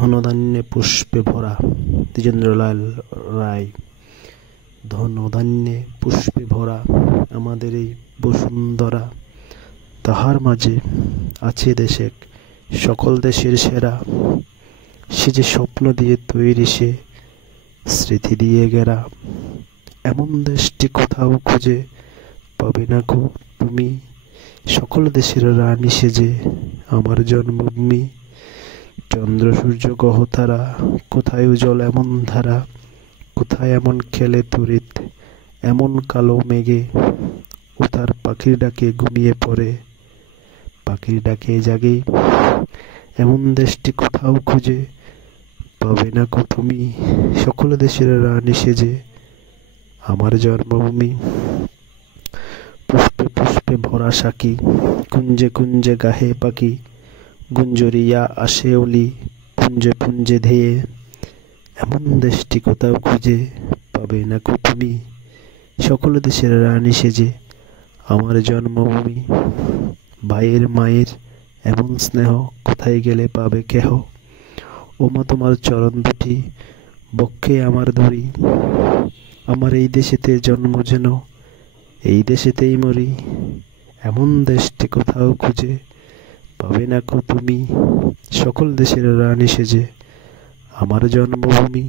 ধনধান্যে পুষ্পে ভরা। দ্বিজেন্দ্রলাল রায়। ধনধান্যে পুষ্পে ভরা আমাদের এই বসুন্ধরা, তাহার মাঝে আছে দেশেক সকল দেশের সেরা। সে যে স্বপ্ন দিয়ে তৈরি, সে স্মৃতি দিয়ে ঘেরা। এমন দেশটি কোথাও খুঁজে পাবে না গো তুমি, সকল দেশের রানী সেজে আমার জন্মভূমি। চন্দ্র সূর্য গ্রহ তারা, কোথায় উজ্জ্বল এমন ধারা, কোথায় এমন খেলে তড়িৎ এমন কালো মেঘে। ও তার পাখির ডাকে ঘুমিয়ে পড়ে, পাখির ডাকে জাগে। এমন দেশটি কোথাও খুঁজে পাবে না গো তুমি, সকল দেশের রানী সেজে আমার জন্মভূমি। পুষ্পে পুষ্পে ভরা সাকি, কুঞ্জে কুঞ্জে গাহে পাখি। গুঞ্জরিয়া আসে অলি, পুঞ্জে পুঞ্জে ধেয়ে। এমন দেশটি কোথাও খুঁজে পাবে না গো তুমি, সকল দেশের রানী সেজে আমার জন্মভূমি। ভাইয়ের মায়ের এমন স্নেহ, কোথায় গেলে পাবে কেহ। ওমা তোমার চরণ দুটি বক্ষে আমার ধরি, আমার এই দেশেতে জন্ম যেন এই দেশেতেই মরি। এমন দেশটি কোথাও খুঁজে পাবে না গো তুমি, সকল দেশের রানী সেজে আমার জন্মভূমি।